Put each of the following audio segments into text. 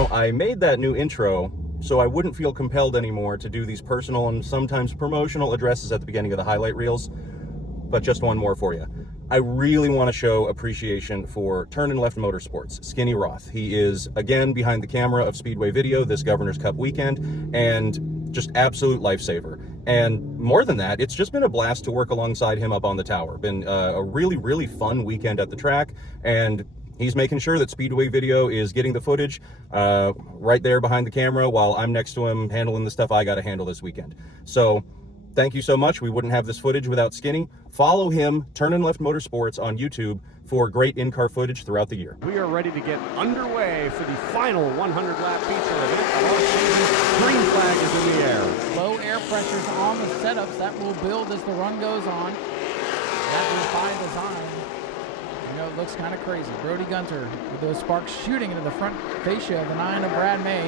know, I made that new intro so I wouldn't feel compelled anymore to do these personal and sometimes promotional addresses at the beginning of the highlight reels, but just one more for you. I really want to show appreciation for Turn and Left Motorsports, Skinny Roth. He is, again, behind the camera of Speedway Video this Governor's Cup weekend, and just absolute lifesaver. And more than that, it's just been a blast to work alongside him up on the tower. Been a really, really fun weekend at the track, and he's making sure that Speedway Video is getting the footage right there behind the camera while I'm next to him handling the stuff I got to handle this weekend. So thank you so much. We wouldn't have this footage without Skinny. Follow him, Turn and Left Motorsports, on YouTube for great in-car footage throughout the year. We are ready to get underway for the final 100-lap feature event. Green flag is in the air. Low air pressures on the setups. That will build as the run goes on. That is by design. You know, it looks kind of crazy. Brody Gunter with those sparks shooting into the front fascia of the 9 of Brad May.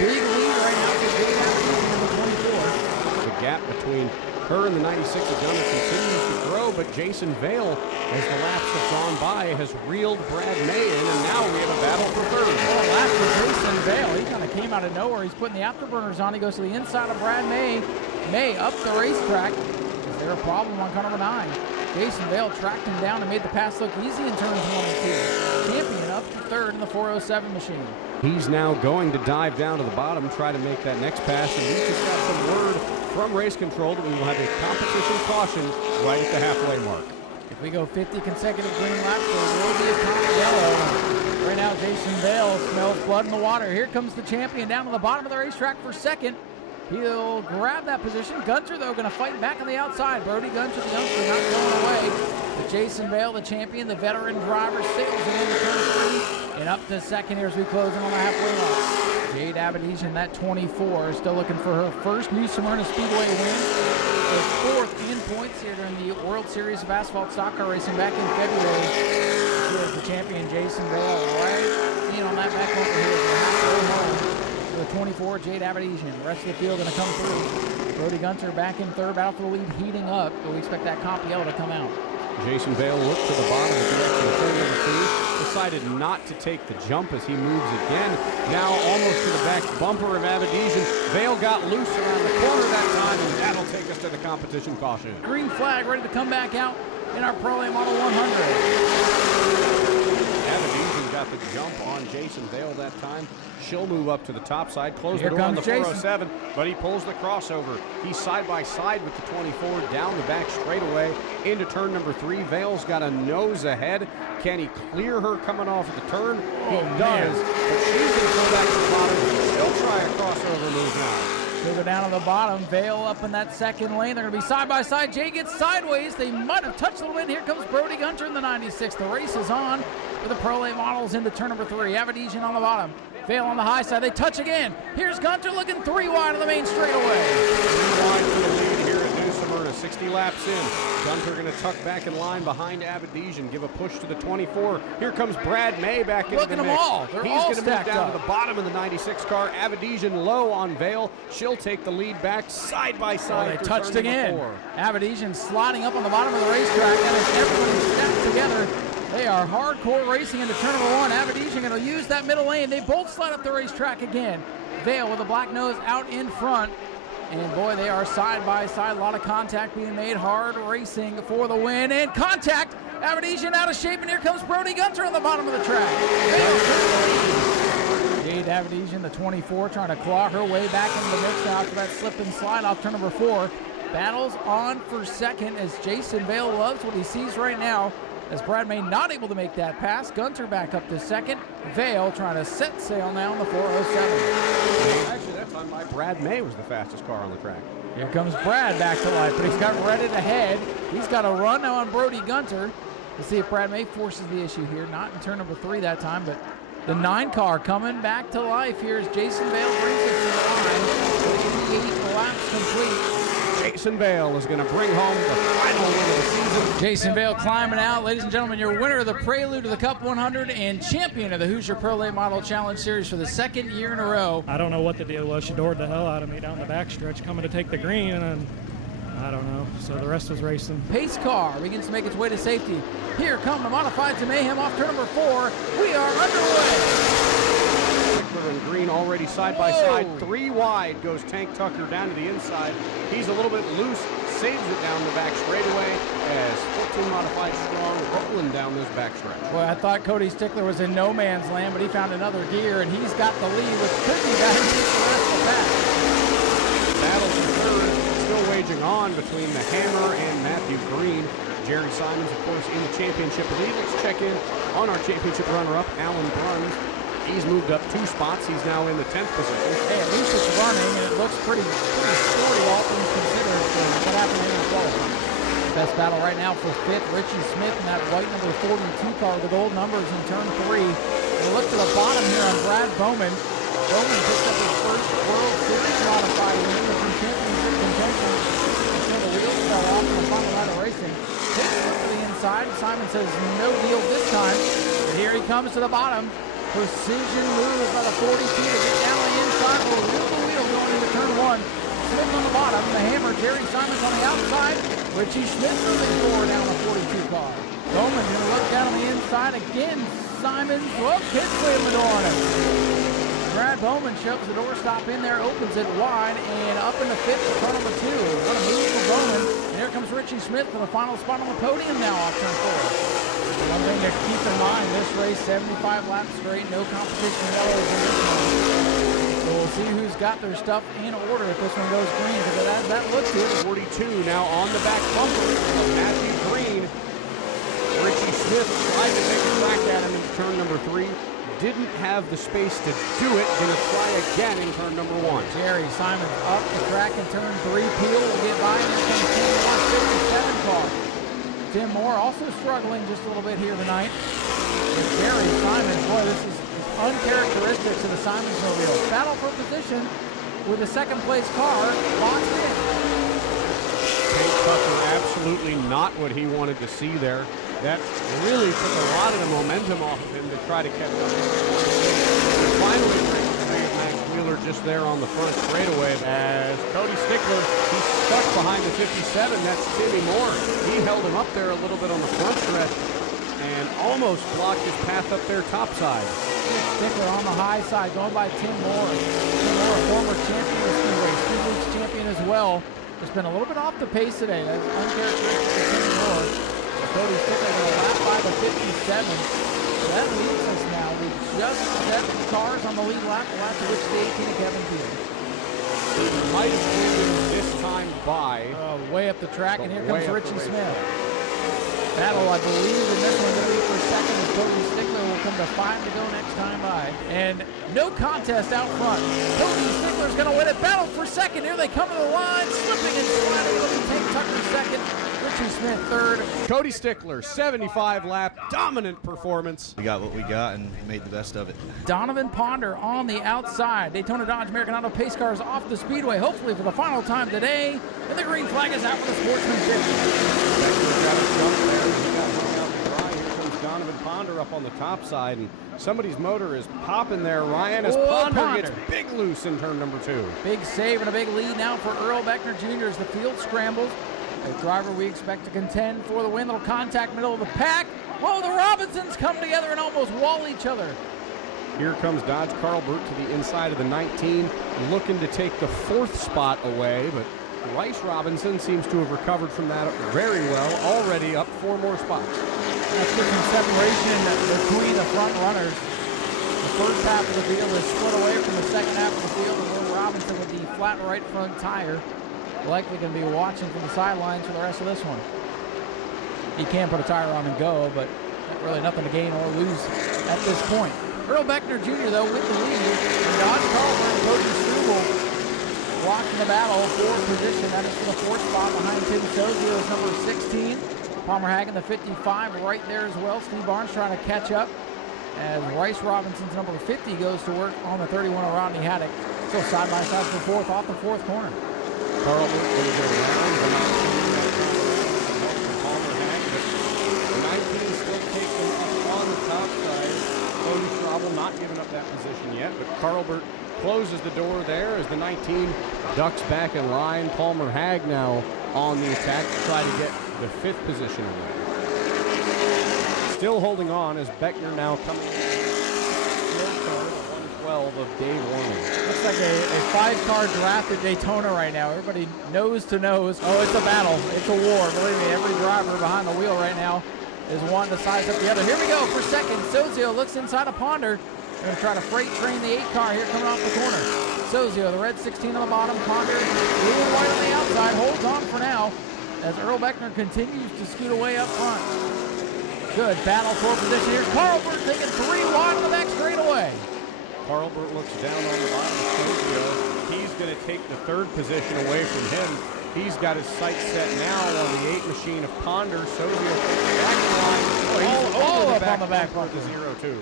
Big lead right now for Big Apple in the 24. The gap between her and the 96 of Gunter continues to grow, but Jason Vale, as the laps have gone by, has reeled Brad May in, and now we have a battle for third. Well, lap for Jason Vale. He kind of came out of nowhere. He's putting the afterburners on. He goes to the inside of Brad May. May up the racetrack. Is there a problem on car number 9? Jason Vale tracked him down and made the pass look easy in turns 1 and 2. Champion up to third in the 407 machine. He's now going to dive down to the bottom, try to make that next pass, and we just got some word from race control that we will have a competition caution right at the halfway mark. If we go 50 consecutive green laps, there will be a top yellow. Right now, Jason Vale smells blood in the water. Here comes the champion down to the bottom of the racetrack for second. He'll grab that position. Gunter, though, going to fight back on the outside. Brody Gunter, the youngster, not going away. But Jason Vale, the champion, the veteran driver, sails it into turn 3 and up to second here as we close in on the halfway mark. Jade Abadesian, that 24, still looking for her first new Smyrna Speedway win. Her fourth in points here during the World Series of Asphalt Stock Car Racing back in February. Here's the champion, Jason Vale, right in on that back over here as we're halfway home. The 24, Jade Abadesian. The rest of the field going to come through. Brody Gunter back in third, battle for the lead, heating up, but we expect that comp yellow to come out. Jason Vale looked to the bottom of the direction of turn number 3, decided not to take the jump as he moves again. Now almost to the back bumper of Abadesian. Vale got loose around the corner that time, and that'll take us to the competition caution. Green flag ready to come back out in our Pro A Model 100. Abadesian got the jump on Jason Vale that time. She'll move up to the top side, close the door on the 407, but he pulls the crossover. He's side by side with the 24 down the back straightaway into turn number 3. Vale's got a nose ahead. Can he clear her coming off at the turn? He does, but she's going to go back to the bottom. He'll try a crossover move now. They'll go down to the bottom. Vale up in that second lane. They're going to be side by side. Jay gets sideways. They might have touched the win. Here comes Brody Gunter in the 96. The race is on for the Pro A models into turn number 3. Abadesian on the bottom. Vale on the high side. They touch again. Here's Gunter looking 3 wide on the main straightaway. 3 wide for the lead here at New Smyrna. 60 laps in. Gunter going to tuck back in line behind Abadesian. Give a push to the 24. Here comes Brad May back into the mix. Look at them all. They're all He's going to move down up to the bottom of the 96 car. Abadesian low on Vale. She'll take the lead back side by side. Oh, they touched again. Abadesian sliding up on the bottom of the racetrack. And as everybody steps together, they are hardcore racing into turn number 1. Abadesian going to use that middle lane. They both slide up the racetrack again. Vale with a black nose out in front. And boy, they are side by side. A lot of contact being made. Hard racing for the win. And contact. Abadesian out of shape. And here comes Brody Gunter on the bottom of the track. Jade Abadesian, the 24, trying to claw her way back into the mix now after that slip and slide off turn number 4. Battles on for second as Jason Vale loves what he sees right now. As Brad May not able to make that pass. Gunter back up to second. Vale trying to set sail now in the 407. Actually, that time Brad May was the fastest car on the track. Here comes Brad back to life, but he's got Reddit ahead. He's got a run now on Brody Gunter. Let's see if Brad May forces the issue here. Not in turn number 3 that time, but the 9 car coming back to life here as Jason Vale brings it to the line. 88 laps complete. Jason Vale is going to bring home the final win of the season. Jason Vale climbing out. Ladies and gentlemen, your winner of the Prelude to the Cup 100 and champion of the Hoosier Pro Late Model Challenge Series for the 2nd year in a row. I don't know what the deal was. She doored the hell out of me down the backstretch coming to take the green, and I don't know. So the rest was racing. Pace car begins to make its way to safety. Here come the modifieds to Mayhem off turn number 4. We are underway. Chequered Ink already side by side. 3 wide goes Tank Tucker down to the inside. He's a little bit loose, saves it down the back straightaway as 14 modified strong rolling down this backstretch. Boy, I thought Cody Stickler was in no man's land, but he found another gear, and he's got the lead, which could be that he takes the rest of the pack. Battle for third, still waging on between the Hammer and Matthew Green. Jerry Simons, of course, in the championship lead. Let's check in on our championship runner-up, Alan Bruns. He's moved up 2 spots. He's now in the 10th position. Hey, at least it's running, and it looks pretty sporty, all things considered, for what happened in the qualifying. Best battle right now for 5th, Richie Smith in that white number 42 car with the gold numbers in turn 3. We'll look to the bottom here on Brad Bowman. Bowman picks up his first World Series modified win from championship contention until the wheels fell off in the final round of racing. Takes a look to the inside. Simon says no deal this time. And here he comes to the bottom. Precision moves by the 42 to get down the inside. Will reel the wheel going into turn 1. Smith on the bottom. The Hammer, Jerry Simons on the outside. Richie Smith moving forward down the 42 car. Bowman going to look down on the inside again. Simons, well, Kids slam the door on him. Brad Bowman shoves the doorstop in there, opens it wide, and up in the 5th for car number 2. What a move for Bowman. And here comes Richie Smith for the final spot on the podium now off turn 4. One thing to keep in mind, this race, 75 laps straight, no competition yellows in this one. So we'll see who's got their stuff in order if this one goes green, because that looks good. 42 now on the back bumper of Matthew Green. Richie Smith tried to take a crack at him in turn number 3. Didn't have the space to do it. Gonna try again in turn number 1. Jerry Simons up the track in turn 3. Peel will get by, and then comes Tim Moore, 57 car. Tim Moore also struggling just a little bit here tonight. And Jerry Simons, boy, this is uncharacteristic to the Simons mobile. Battle for position with the second place car boxed in. Tank Tucker absolutely not what he wanted to see there. That really took a lot of the momentum off of him to try to catch up. Finally, Max Wheeler just there on the front straightaway as Cody Stickler, he's stuck behind the 57. That's Timmy Moore. He held him up there a little bit on the front stretch and almost blocked his path up there topside. Stickler on the high side, going by Tim Moore. Tim Moore, a former champion of Speedway, Speedway's champion as well. Just been a little bit off the pace today. That's uncharacteristic of Tim Moore. Cody Stickler going to lap by the 57. So that leaves us now with just 7 cars on the lead lap, the lap to which the 18 of Kevin Peter. He might have been this time by. Way up the track, and here comes Richie Smith. Battle, I believe, in this one going to be for second, as Cody Stickler will come to 5 to go next time by. And no contest out front. Cody Stickler's going to win it. Battle for second. Here they come to the line, slipping and sliding. Looking to take Tucker second. Richie Smith third. Cody Stickler, 75 lap, dominant performance. We got what we got and made the best of it. Donovan Ponder on the outside. Daytona Dodge American Auto pace cars off the speedway, hopefully for the final time today. And the green flag is out for the Sportsman 50. Beckler got a jump there. He got hung out to dry. Here comes Donovan Ponder up on the top side, and somebody's motor is popping there. Ryan as Ponder gets big loose in turn number 2. Big save and a big lead now for Earl Beckner Jr. as the field scrambles. The driver we expect to contend for the win. Little contact middle of the pack. Oh, the Robinsons come together and almost wall each other. Here comes Dodge Carlbert to the inside of the 19, looking to take the 4th spot away, but Rice Robinson seems to have recovered from that very well, already up 4 more spots. Let's get some separation between the front runners. The first half of the field is split away from the second half of the field, and Will Robinson with the flat right front tire. Likely going to be watching from the sidelines for the rest of this one. He can put a tire on and go, but really nothing to gain or lose at this point. Earl Beckner Jr., though, with the lead. Dodge Carlbert and Cody Struble watching the battle for position. That is for the 4th spot behind Tim Sozio is number 16. Palmer Hagen, the 55, right there as well. Steve Barnes trying to catch up as Rice Robinson's number 50 goes to work on the 31 of Rodney Haddock. Still side by side for 4th off the 4th corner. Carlbert going to go around the 19 Palmer Hagen, but the 19 still takes him up on the top side. Cody Struble not giving up that position yet, but Carlbert closes the door there as the 19 ducks back in line. Palmer Hag now on the attack to try to get the 5th position away. Still holding on as Beckner now coming in. 12 of Dave Warman. Looks like a 5-car draft at Daytona right now. Everybody nose to nose. Oh, it's a battle. It's a war. Believe me, every driver behind the wheel right now is one to size up the other. Here we go for second. Sozio looks inside a Ponder. Going to try to freight train the 8-car here coming off the corner. Sozio, the red 16 on the bottom. Ponder, blue and white on the outside. Holds on for now as Earl Beckner continues to scoot away up front. Good battle for position here. Carlbert taking 3 wide on the back straightaway. Carlbert looks down on the bottom of Sozio. He's going to take the 3rd position away from him. He's got his sights set now on the 8 machine of Ponder. Sozio takes the back line. All up on the back part to 0-2.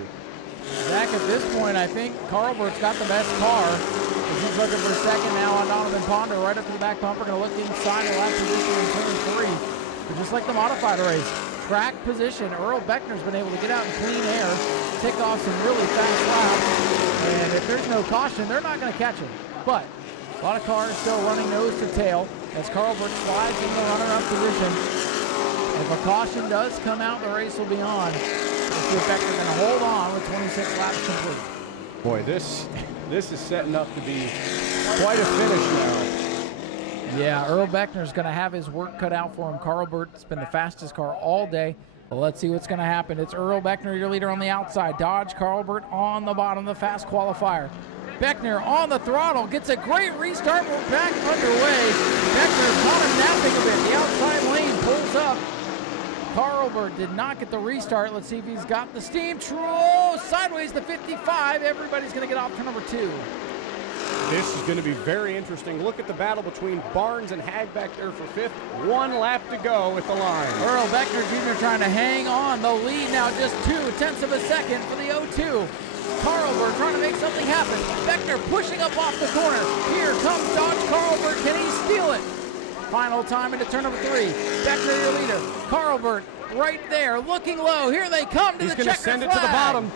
Zach, at this point, I think Carlbert's got the best car. He's looking for second now on Donovan Ponder, right up to the back bumper. Going to look inside the last position in turn 3. But just like the modified race, track position, Earl Beckner's been able to get out in clean air, take off some really fast laps, and if there's no caution, they're not going to catch him. But a lot of cars still running nose to tail as Carlbert slides in the runner-up position. If a caution does come out, the race will be on. Let's see if Beckner's going to hold on with 26 laps complete. Boy, this is setting up to be quite a finish now. Yeah, Earl Beckner's going to have his work cut out for him. Carlbert's been the fastest car all day. Well, let's see what's going to happen. It's Earl Beckner, your leader on the outside. Dodge Carlbert on the bottom, the fast qualifier. Beckner on the throttle, gets a great restart. We're back underway. Beckner's kind of napping a bit. The outside lane pulls up. Carlbert did not get the restart. Let's see if he's got the steam. True, sideways to 55. Everybody's going to get off to number 2. This is going to be very interesting. Look at the battle between Barnes and Hag back there for 5th. 1 lap to go at the line. Earl Beckner Jr. trying to hang on. The lead now just 0.2 of a second for the 0-2. Carlbert trying to make something happen. Beckner pushing up off the corner. Here comes Dodge Carlbert. Can he steal it? Final time into turn number 3. Beckner your leader. Carlbert right there, looking low. Here they come to the checkered flag. He's going to send it to the bottom.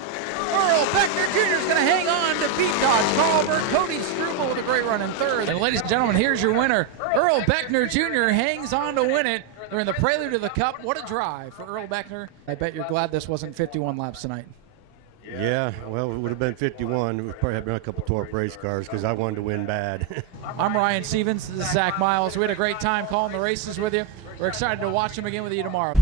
Earl Beckner Jr. is going to hang on to beat Dodge Carlbert. Cody Struble with a great run in 3rd. And ladies and gentlemen, here's your winner. Earl Beckner Jr. hangs on to win it. They're in the Prelude of the Cup. What a drive for Earl Beckner. I bet you're glad this wasn't 51 laps tonight. Yeah, well, it would have been 51. It would probably have been a couple Torp race cars because I wanted to win bad. I'm Ryan Stevens. This is Zach Miles. We had a great time calling the races with you. We're excited to watch them again with you tomorrow.